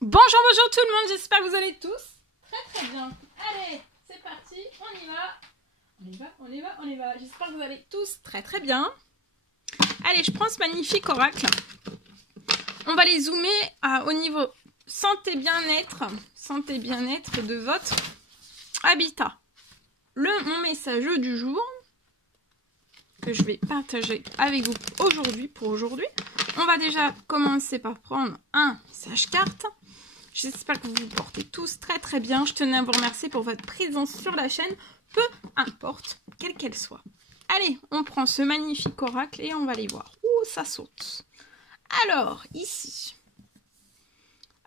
Bonjour tout le monde, j'espère que vous allez tous très bien. Allez, c'est parti, on y va. J'espère que vous allez tous très bien. Allez, je prends ce magnifique oracle. On va les zoomer au niveau santé bien-être de votre habitat. Mon message du jour que je vais partager avec vous aujourd'hui, on va déjà commencer par prendre un sage-carte. J'espère que vous vous portez tous très bien. Je tenais à vous remercier pour votre présence sur la chaîne, peu importe, quelle qu'elle soit. Allez, on prend ce magnifique oracle et on va aller voir où ça saute. Alors, ici,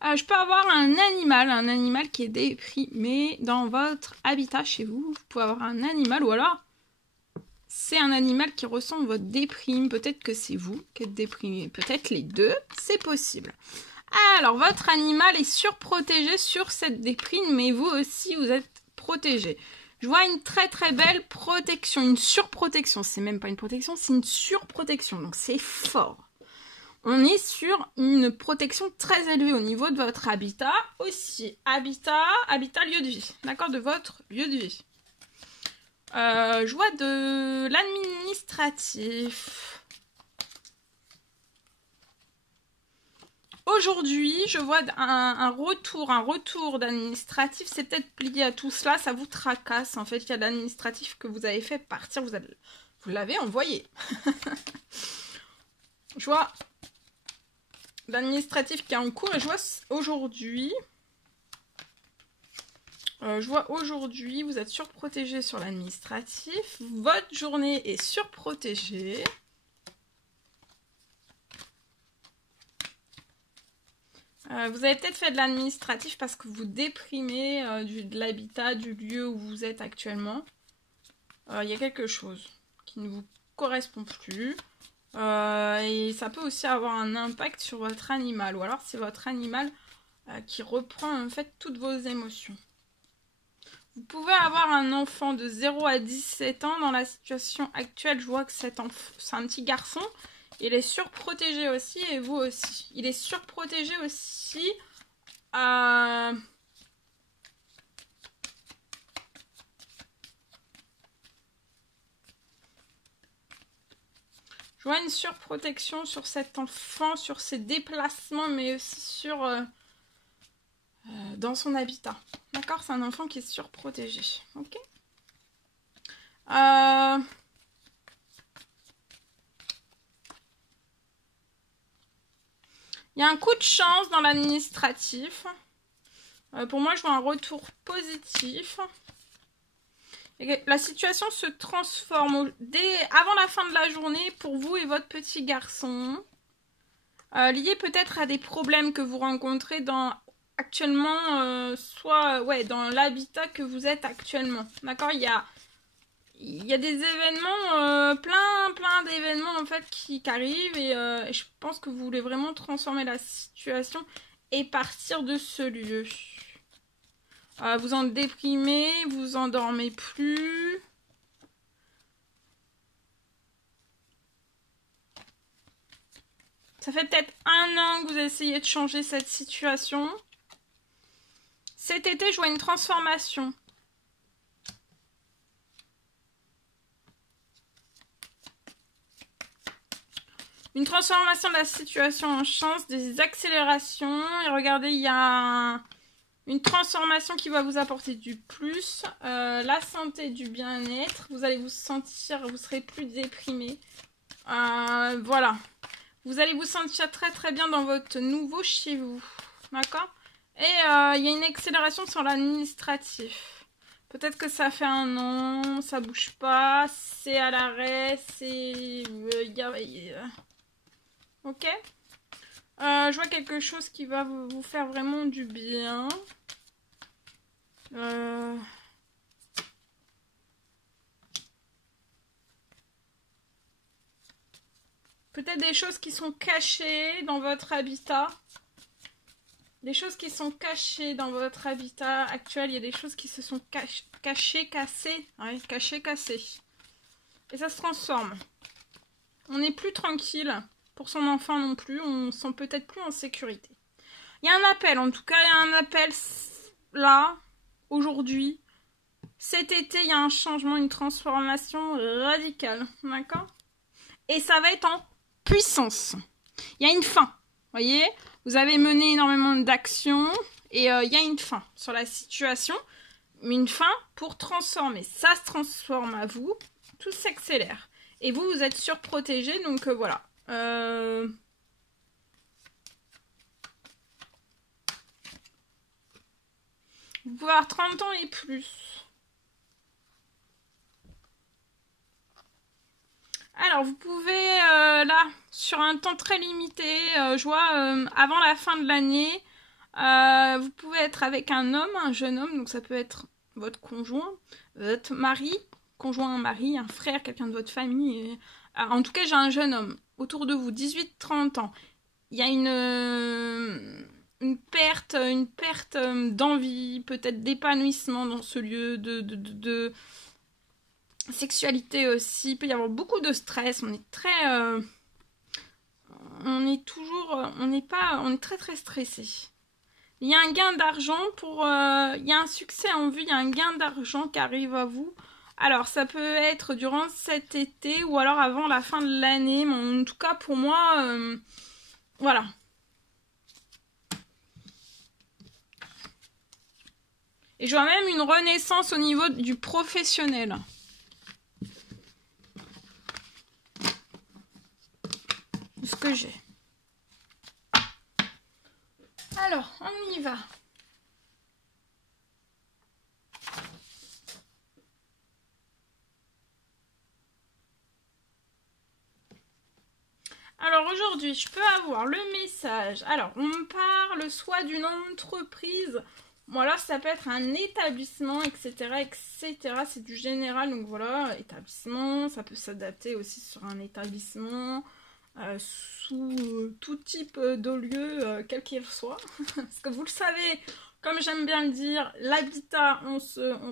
je peux avoir un animal qui est déprimé dans votre habitat chez vous. Vous pouvez avoir un animal ou alors c'est un animal qui ressent votre déprime. Peut-être que c'est vous qui êtes déprimé, peut-être les deux, c'est possible. Alors, votre animal est surprotégé sur cette déprime, mais vous aussi, vous êtes protégé. Je vois une très belle protection, une surprotection. C'est même pas une protection, c'est une surprotection. Donc, c'est fort. On est sur une protection très élevée au niveau de votre habitat. Aussi, habitat, lieu de vie. D'accord, de votre lieu de vie. Je vois de l'administratif. Aujourd'hui, je vois un retour d'administratif. C'est peut-être lié à tout cela, ça vous tracasse. En fait, il y a de l'administratif que vous avez fait partir, vous l'avez envoyé. Je vois l'administratif qui est en cours et je vois aujourd'hui... vous êtes surprotégé sur l'administratif. Votre journée est surprotégée. Vous avez peut-être fait de l'administratif parce que vous déprimez de l'habitat, du lieu où vous êtes actuellement. Il y a quelque chose qui ne vous correspond plus. Et ça peut aussi avoir un impact sur votre animal. Ou alors c'est votre animal qui reprend en fait toutes vos émotions. Vous pouvez avoir un enfant de 0 à 17 ans. Dans la situation actuelle, je vois que c'est un petit garçon. Il est surprotégé aussi et vous aussi. Il est surprotégé aussi. Je vois une surprotection sur cet enfant, sur ses déplacements, mais aussi sur dans son habitat. D'accord, c'est un enfant qui est surprotégé. Ok. Il y a un coup de chance dans l'administratif. Pour moi, je vois un retour positif. Et la situation se transforme avant la fin de la journée pour vous et votre petit garçon. Lié peut-être à des problèmes que vous rencontrez actuellement, dans l'habitat que vous êtes actuellement. D'accord, il y a des événements, plein d'événements en fait qui arrivent et je pense que vous voulez vraiment transformer la situation et partir de ce lieu. Vous en déprimez, vous endormez plus. Ça fait peut-être 1 an que vous essayez de changer cette situation. Cet été, je vois une transformation. Une transformation de la situation en chance, des accélérations. Et regardez, il y a une transformation qui va vous apporter du plus. La santé, du bien-être. Vous allez vous sentir, vous serez plus déprimé. Voilà. Vous allez vous sentir très bien dans votre nouveau chez vous. D'accord? Et il y a une accélération sur l'administratif. Peut-être que ça fait 1 an, ça bouge pas, c'est à l'arrêt, c'est... Ok. Je vois quelque chose qui va vous faire vraiment du bien. Peut-être des choses qui sont cachées dans votre habitat. Des choses qui sont cachées dans votre habitat actuel. Il y a des choses qui se sont cachées, cassées. Ouais, cachées, cassées. Et ça se transforme. On n'est plus tranquille. Pour son enfant non plus, on ne se sent peut-être plus en sécurité. Il y a un appel, en tout cas, il y a un appel là, aujourd'hui. Cet été, il y a un changement, une transformation radicale, d'accord? Et ça va être en puissance. Il y a une fin, vous voyez? Vous avez mené énormément d'actions et il y a une fin sur la situation, mais une fin pour transformer. Ça se transforme à vous, tout s'accélère. Et vous, vous êtes surprotégé, donc voilà. Vous pouvez avoir 30 ans et plus. Alors, vous pouvez, là, sur un temps très limité, je vois, avant la fin de l'année, vous pouvez être avec un homme, un jeune homme, donc ça peut être votre conjoint, votre mari, conjoint, un mari, un frère, quelqu'un de votre famille. En tout cas, j'ai un jeune homme autour de vous, 18-30 ans. Il y a une perte d'envie, peut-être d'épanouissement dans ce lieu, de sexualité aussi. Il peut y avoir beaucoup de stress. On est très... on est très très stressé. Il y a un gain d'argent il y a un succès en vue, il y a un gain d'argent qui arrive à vous. Alors, ça peut être durant cet été ou alors avant la fin de l'année. Mais en tout cas, pour moi, voilà. Et je vois même une renaissance au niveau du professionnel. Ce que j'ai. Alors, on y va. Alors aujourd'hui, je peux avoir le message. Alors, on me parle soit d'une entreprise, voilà, ça peut être un établissement, etc., etc. C'est du général, donc voilà, établissement, ça peut s'adapter aussi sur un établissement, sous tout type de lieu, quel qu'il soit. Parce que vous le savez, comme j'aime bien le dire, l'habitat, on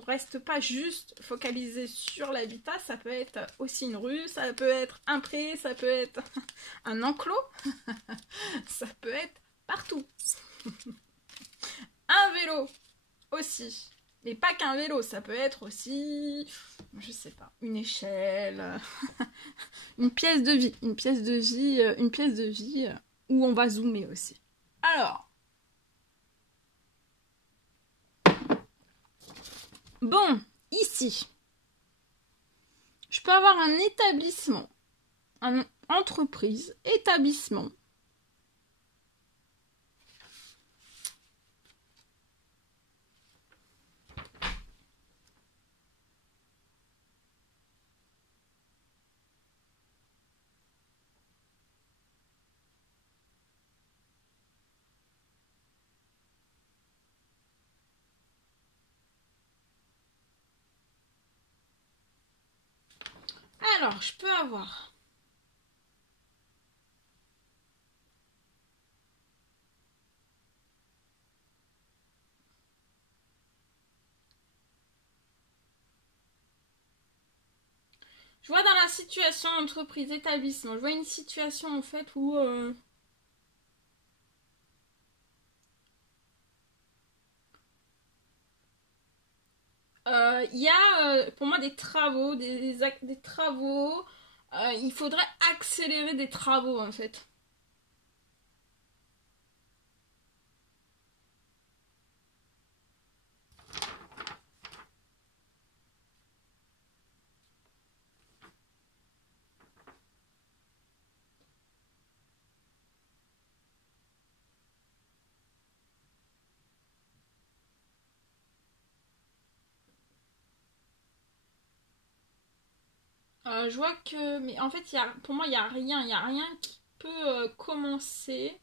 reste pas juste focalisé sur l'habitat, ça peut être aussi une rue, ça peut être un pré, ça peut être un enclos, ça peut être partout. Un vélo aussi, mais pas qu'un vélo, ça peut être aussi, je sais pas, une échelle, une pièce de vie, une pièce de vie où on va zoomer aussi. Alors, bon, ici, je peux avoir un établissement, une entreprise, établissement. Alors, je peux avoir je vois dans la situation entreprise, établissement, je vois une situation en fait où il y a pour moi des travaux, des travaux. Il faudrait accélérer des travaux en fait. Je vois que, mais en fait, pour moi, il n'y a rien qui peut commencer.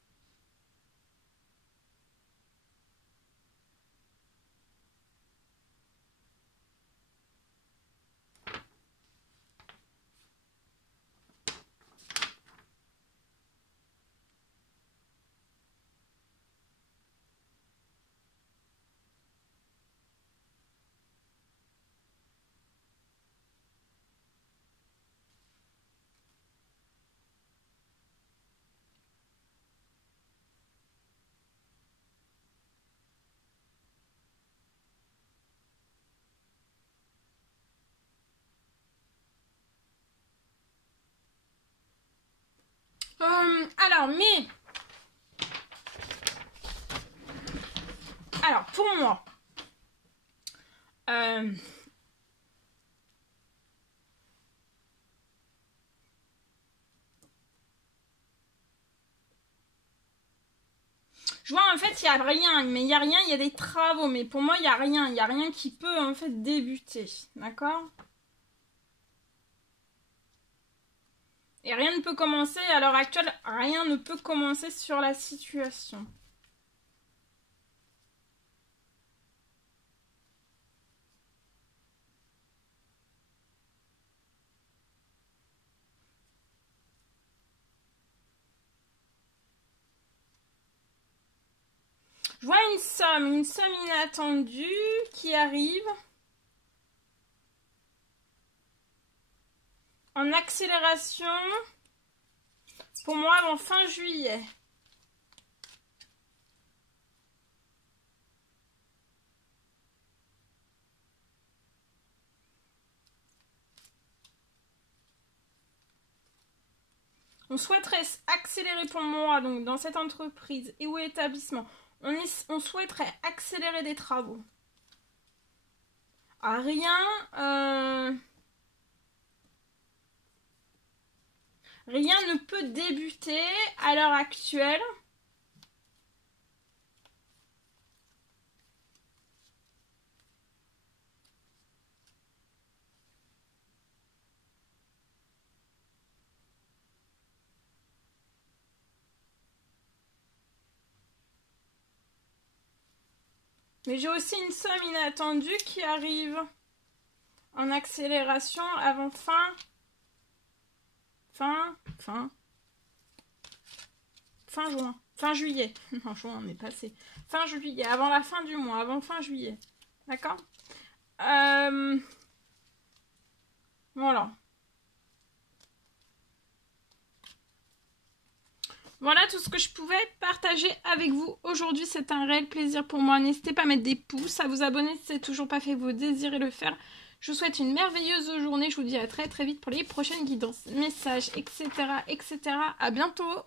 Alors, pour moi, je vois en fait il n'y a rien, mais il y a rien, il y a des travaux, mais pour moi il n'y a rien qui peut en fait débuter, d'accord? Et rien ne peut commencer, à l'heure actuelle, rien ne peut commencer sur la situation. Je vois une somme inattendue qui arrive en accélération pour moi avant fin juillet. On souhaiterait accélérer pour moi donc dans cette entreprise et ou établissement. On souhaiterait accélérer des travaux. Rien ne peut débuter à l'heure actuelle. Mais j'ai aussi une somme inattendue qui arrive en accélération avant fin juin. Fin juillet. Non, juin, on est passé. Fin juillet, avant la fin du mois, avant fin juillet. D'accord ? Voilà. Voilà tout ce que je pouvais partager avec vous aujourd'hui. C'est un réel plaisir pour moi. N'hésitez pas à mettre des pouces, à vous abonner si ce n'est toujours pas fait, vous désirez le faire. Je vous souhaite une merveilleuse journée. Je vous dis à très très vite pour les prochaines guidances, messages, etc. etc. À bientôt.